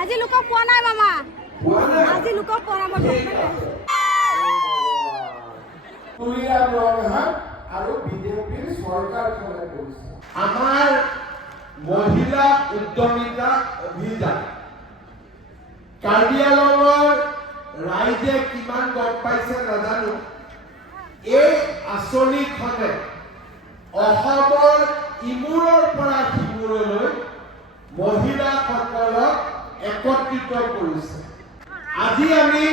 আজি লোকক পোৱা নাই মামা। আজি লোকক পোৱা নাই। আৰু বিজেপিৰ চৰকাৰখনে কৰিছে আমাৰ মহিলা উদ্যমিতা অভিযান। কাৰ্বি আংলঙৰ ৰাইজে কিমান গম পাইছে নাজানো। এই আঁচনিখনে অসমৰ ইমূৰৰ পৰা সিমূৰলৈ মহিলাসকলক একত্ৰিত কৰিছে। আজি আমি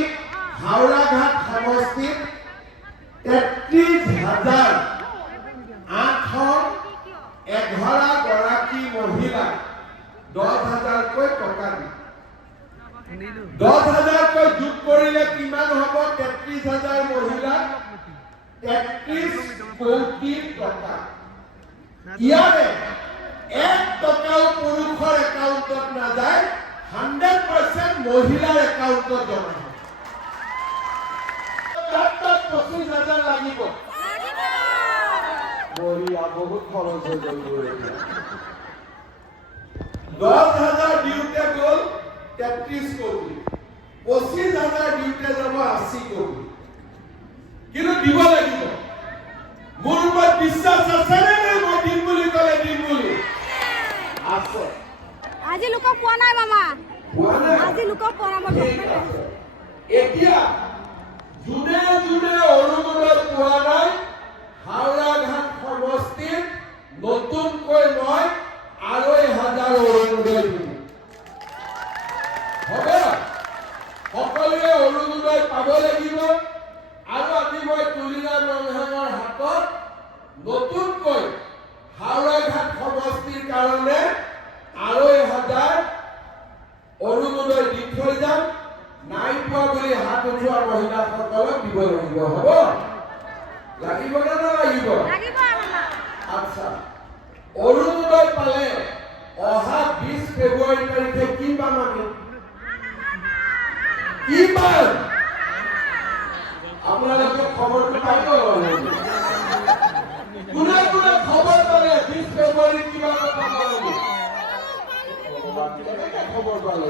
হাওৰাঘাট সমষ্টিত 33,811 গৰাকী মহিলাক 10,000কৈ টকা দিয়ে। 10,000কৈ যোগ কৰিলে কিমান হ'ব? 33,000 মহিলাক 33 কোটি টকা। ইয়াৰে 1 টকাও পুৰুষৰ একাউণ্টত নাযায়, 100% মহিলাৰ একাউণ্টত জমা হয়। 25,000 লাগিব। বহুত খৰচ হৈ গ'ল। 10,000 দিওঁতে গ'ল 33 কোটি, 25,000 দিওঁতে যাব 80 কোটি। কিন্তু দিব লাগিব। মোৰ ওপৰত বিশ্বাস আছে নে নাই? মই দিম বুলি ক'লে দিম বুলি আছে। আজি লোকক পোৱা নাই মামা। আজি লোকক পোৱা নাই। এতিয়া যোনে যোনে অৰুণোদয় পোৱা নাই, হাওৰাঘাট সমষ্টিত নতুনকৈ মই 2,500 অৰুণোদয় দিম। হ'ব? সকলোৱে অৰুণোদয় পাব লাগিব। আৰু আজি মই তুলিৰাম ৰংহাঙৰ হাতত নতুনকৈ হাওৰাঘাট সমষ্টিৰ কাৰণে 2,500 অৰুণোদয় দি থৈ যাম। নাই পোৱা বুলি হাত উঠোৱা মহিলাসকলক দিব লাগিব। হ'ব? লাগিব নে নালাগিব? আচ্ছা, অৰুণোদয় পালে অহা 20 ফেব্ৰুৱাৰী তাৰিখে কি পাম আমি? কি পাম? আপোনালোকে খবৰটো পাই গ'ল। কোনে কোনে খবৰ পালে 20 ফেব্ৰুৱাৰীত কিবা এটা পাব লাগিব? খবৰ পালে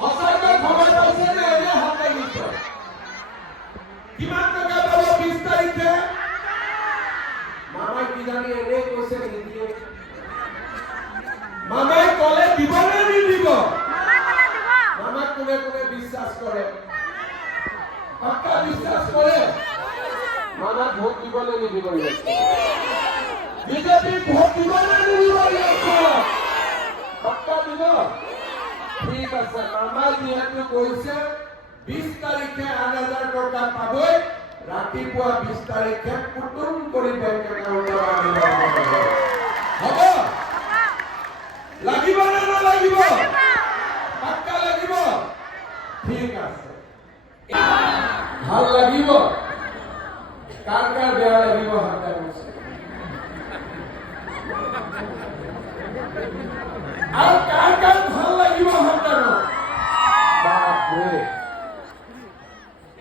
সঁচাকৈ খবৰ পাইছে নে? এনে হাত লাগিছে। কিমান টকা পাব 20 তাৰিখে? মামাই কিজানি এনে কৈছে নিদিয়ে। মামাই ক'লে দিব নে নিদিব? মামাক কোনে কোনে বিশ্বাস কৰে? পাক্কা বিশ্বাস কৰে? মামাক ভোট দিব নে নিদিব? বিজেপি ভোট দিব নে নিদিব? পাক্কা দিব? ঠিক আছে। মামাই যিহেতু কৈছে 20 তাৰিখে 8,000 টকা পাবই, ৰাতিপুৱা 20 তাৰিখে কুটুম কৰি বেংক একাউণ্টত আনিব। হ'ব? লাগিব নে নালাগিব? পাক্কা লাগিব? ঠিক আছে। ভাল লাগিব? কাৰ কাৰ বেয়া লাগিব? হাত আছে। আৰু কাৰ কাৰ ভাল লাগিব? হাত বাপৰে।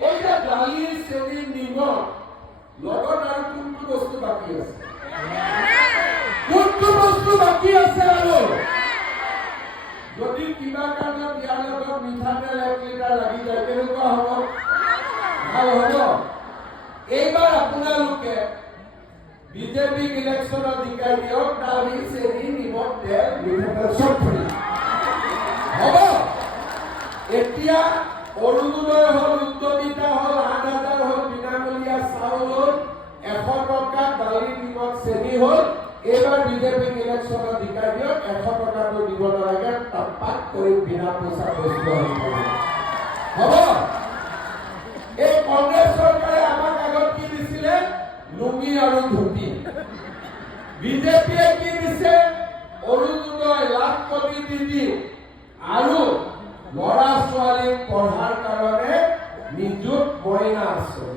এই যে দালি, চেনি, নিমখ লগত আৰু কোনটো বস্তু বাকী আছে? কোনটো বস্তু বাকী আছে? আৰু যদি কিবা কাৰণত ইয়াৰ লগত মিঠাতেল 1 লিটাৰ লাগি যায়, কেনেকুৱা হ'ব? ভাল হ'ব? এইবাৰ আপোনালোকে বিজেপিক ইলেকশ্যনত জিকাই দিয়ক। দালি, চেনি, নিমখ, তেল, মিঠাতেল চব ফ্ৰী। হ'ব? এতিয়া অৰুণোদয় হ'ল, উদ্যমিতা হ'ল, 8,000 হ'ল, বিনামূলীয়া চাউল হ'ল, 100 টকা দালি, নিমখ, চেনি হ'ল। এইবাৰ বিজেপিক ইলেকশ্যনত জিকাই দিয়ক। 100 টকাটো দিব নালাগে, তাপাক কৰি বিনা পইচা বস্তু আনিব। হ'ব? এই কংগ্ৰেছ চৰকাৰে আমাক আগত কি দিছিলে? লুঙি আৰু ধুতি। বিজেপিয়ে কি দিছে? অৰুণোদয়, লাখ কোটি দি আৰু ল'ৰা ছোৱালীক পঢ়াৰ কাৰণে নিযুত মইনা আঁচনি।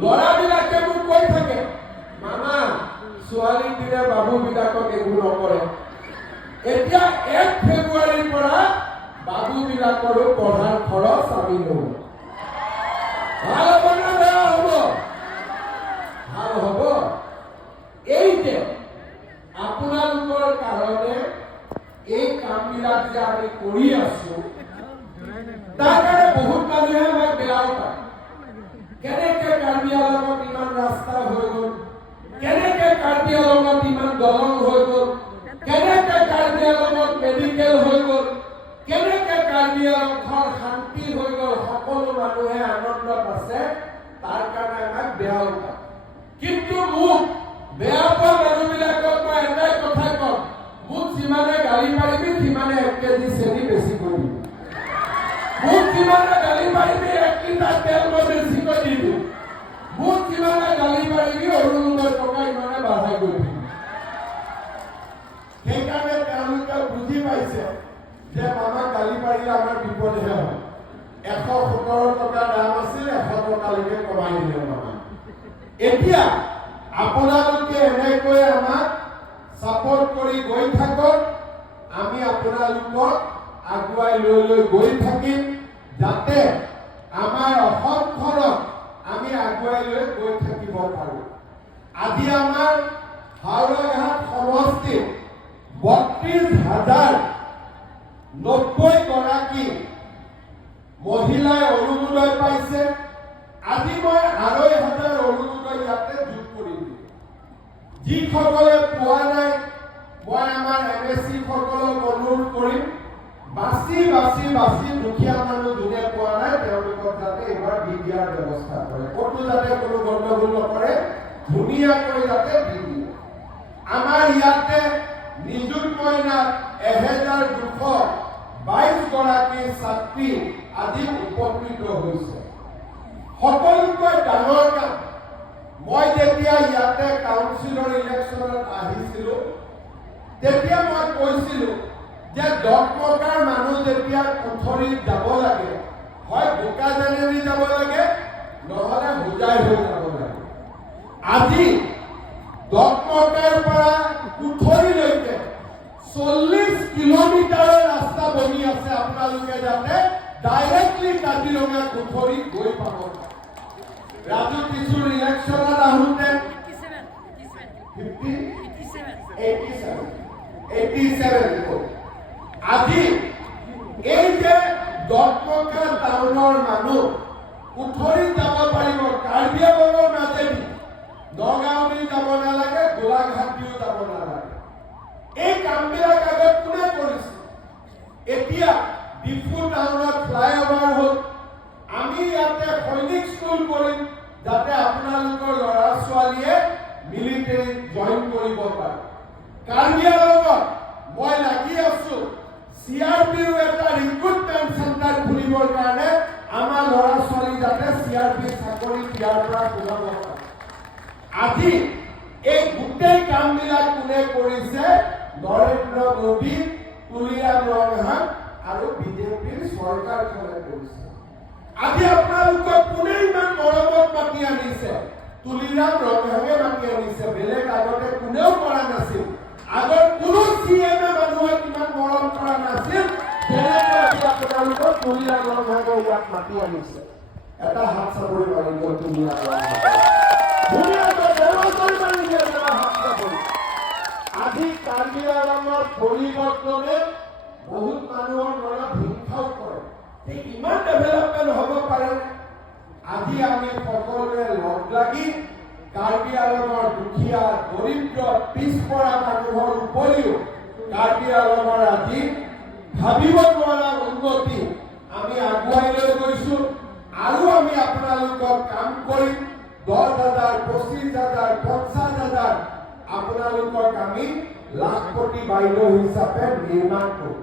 ল'ৰাবিলাকে মোক কৈ থাকে, মামা ছোৱালীক দিলে বাবুবিলাকক একো নকৰে। এতিয়া 1 ফেব্ৰুৱাৰীৰ পৰা বাবুবিলাকৰো পঢ়াৰ খৰচ আমি লওঁ। ভাল হ'ব নে বেয়া হ'ব? ভাল হ'ব। এই যে আপোনালোকৰ কাৰণে এই কামবিলাক যে আমি কৰি আছো তাৰ কাৰণে বহুত মানুহে আমাক বেয়াও পায় কেনেকে কাৰ্বি আংলঙত ইমান ৰাস্তা হৈ গ'ল কেনেকে কাৰ্বি আংলঙত ইমান দলং হৈ গ'ল কেনেকে কাৰ্বি আংলঙত মেডিকেল হৈ গ'ল কেনেকে কাৰ্বি আংলঙৰ শান্তি হৈ গ'ল সকলো মানুহে আনন্দত আছে তাৰ কাৰণে আমাক বেয়াও পায় কিন্তু মোক বেয়া পোৱা মানুহবিলাকক মই এটাই কথা কম মোক যিমানে গালি পাৰিবি সিমানে 1 কেজি চেনি বেছি কৰিবি মোক যিমানে গালি পাৰিবি 1 লিটাৰ তেল মই বেছিকৈ দি দিম মোক যিমানে গালি পাৰিবি অৰুণোদয় টকা ইমানে বাঢ়াই গৈ থাকিম সেইকাৰণে তেওঁলোকে বুজি পাইছে যে মামাক গালি পাৰিলে আমাৰ বিপদহে হয় 117 টকা দাম আছিল 100 টকালৈকে কমাই দিলে মামা এতিয়া আপোনালোকে এনেকৈ আমাক সাপোর্ট কৰি গৈ থাকক আমি আপোনালোকক আগুৱাই লৈ গৈ থাকিম যাতে আমাৰ অসমখনক আমি আগুৱাই লৈ গৈ থাকিব পাৰো আজি আমাৰ হাওড়াঘাট সমষ্টিত 32,090 গৰাকী মহিলাই অৰুণোদয় পাইছে আজি মই 2,500 অৰুণোদয় ইয়াতে যোগ কৰি দিম যিসকলে পোৱা নাই মই আমাৰ এমএসসি সকলক অনুৰোধ কৰিম বাছি দুখীয়া মানুহ যোনে পোৱা নাই তেওঁলোকক যাতে এবাৰ দি দিয়াৰ ব্যৱস্থা কৰে ক'তো যাতে কোনো গণ্ডগোল নকৰে ধুনীয়াকৈ যাতে দি দিয়ে আমাৰ ইয়াতে নিযুত মইনাত 1,222 গৰাকী ছাত্ৰী আজি উপকৃত হৈছে সকলোতকৈ ডাঙৰ কাম মই যেতিয়া ইয়াতে কাউন্সিলৰ ইলেকশ্যনত আহিছিলো তেতিয়া মই কৈছিলো যে ডকমকাৰ মানুহ যেতিয়া কুঠৰিত যাব লাগে হয় বোকাজানেদি যাব লাগে নহলে হুজাই হৈ যাব লাগে আজি ডকমকাৰ পৰা কুঠৰিলৈকে 40 কিলোমিটাৰৰ ৰাস্তা বনি আছে আপোনালোকে যাতে ডাইৰেক্টলি কাজিৰঙা কুঠৰি গৈ পাব ৰাজু কিশোৰ ইলেকশ্যনত আহোঁতে 87 আজি এই যে ডকমকা টাউনৰ মানুহ কুঠৰিত যাব পাৰিব কাৰ্বি আংলঙৰ মাজেদি নগাঁও দি যাব নালাগে গোলাঘাট দিও যাব নালাগে এই কামবিলাক আগত কোনে কৰিছে এতিয়া ডিফু টাউনত ফ্লাইঅভাৰ হ'ল আমি ইয়াতে সৈনিক স্কুল কৰিম যাতে আপোনালোকৰ ল'ৰা ছোৱালীয়ে মিলিটাৰী জইন কৰিব পাৰে কাৰ্বি আংলঙত মই লাগি আছো সিআৰপিৰ এটা ৰিক্ৰুটমেণ্ট চেণ্টাৰ খুলিবৰ কাৰণে আমাৰ ল'ৰা ছোৱালী যাতে সিআৰপি চাকৰি দিয়াৰ পৰা ওলাব পাৰে আজি এই গোটেই কামবিলাক কোনে কৰিছে নৰেন্দ্ৰ মোদী তুলিৰাম ৰংহাট আৰু বিজেপিৰ চৰকাৰখনে কৰিছে আজি আপোনালোকক কোনে ইমান মৰমত মাতি আনিছে তুলিৰাম ৰংহাটে মাতি আনিছে বেলেগ আগতে কোনেও কৰা নাছিল আগৰ কোনো সিএমএ মানুহক ইমান মৰম কৰা নাছিল যেনেকৈ আপোনালোকক তুলিৰাম ৰংহাটে ইয়াত মাতি আনিছে এটা হাত চাপৰি মাৰিব তুলিৰাম ৰংহাটে ধুনীয়াকৈ ব্যৱস্থা মাৰিছে এটা হাত চাপৰি আজি কাৰ্বি আংলঙৰ পৰিৱৰ্তনে বহুত মানুহৰ মনত হিংসাও কৰে যে ইমান ডেভেলপমেণ্ট হ'ব পাৰে আজি আমি সকলোৱে লগ লাগি কাৰ্বি আংলঙৰ দুখীয়া দৰিদ্ৰ পিছপৰা মানুহৰ উপৰিও কাৰ্বি আংলঙৰ আজি ভাবিব নোৱাৰা উন্নতি আমি আগুৱাই লৈ গৈছো আৰু আমি আপোনালোকক কাম কৰিম 10,000 25,000 50,000 আপোনালোকক আমি লাখপতি বাইদেউ হিচাপে নিৰ্মাণ কৰিম